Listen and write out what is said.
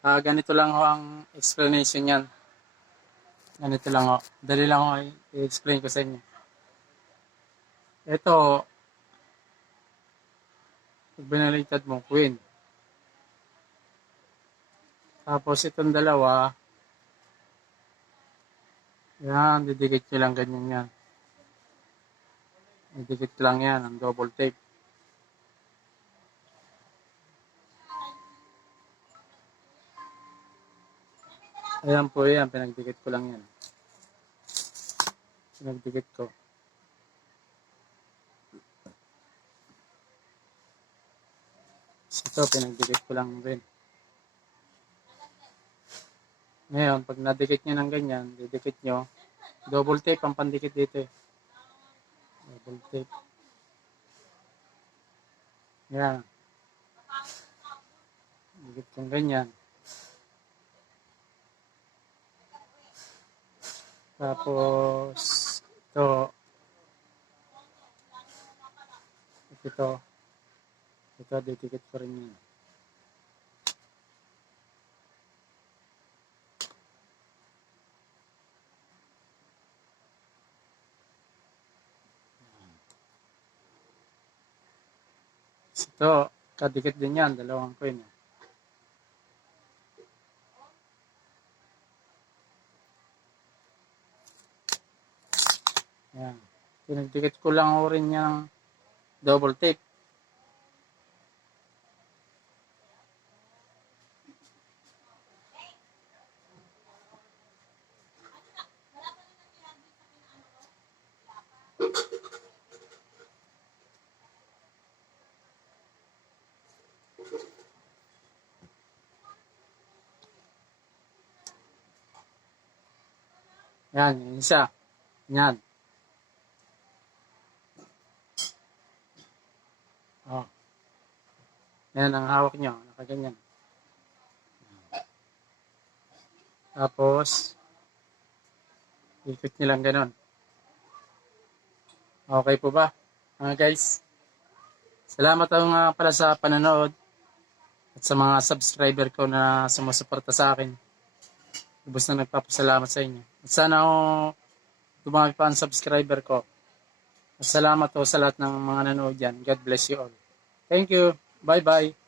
Ganito lang ho ang explanation niyan. Ganito lang ho. Dali lang ho i-explain ko sa inyo. Ito, pag binaliktad mo, queen. Tapos itong dalawa, yan, didikit nyo lang ganyan yan. Didikit lang yan, ang double tape. Ayan po yan, pinagdikit ko lang yan. Pinagdikit ko. Ito, pinagdikit ko lang rin. Ngayon, pag nadikit nyo ng ganyan, didikit nyo, double tape ang pandikit dito eh. Double tape. Yan. Dikit kong ganyan. Tapos, ito, didikit ko rin yun. Ito, kadikit din yan, dalawang coin. Yan. Pinagdikit ko lang rin yung double tape. Yan, yung isa. Yan. Oh. Yan ang hawak nyo. Nakaganyan. Tapos, ikot nyo lang ganun. Okay po ba? Mga guys, salamat nga pala sa panonood at sa mga subscriber ko na sumusuporta sa akin. Lubos na nagpapasalamat sa inyo. At sana dumami pa ang subscriber ko. At salamat po sa lahat ng mga nanood dyan. God bless you all. Thank you. Bye-bye.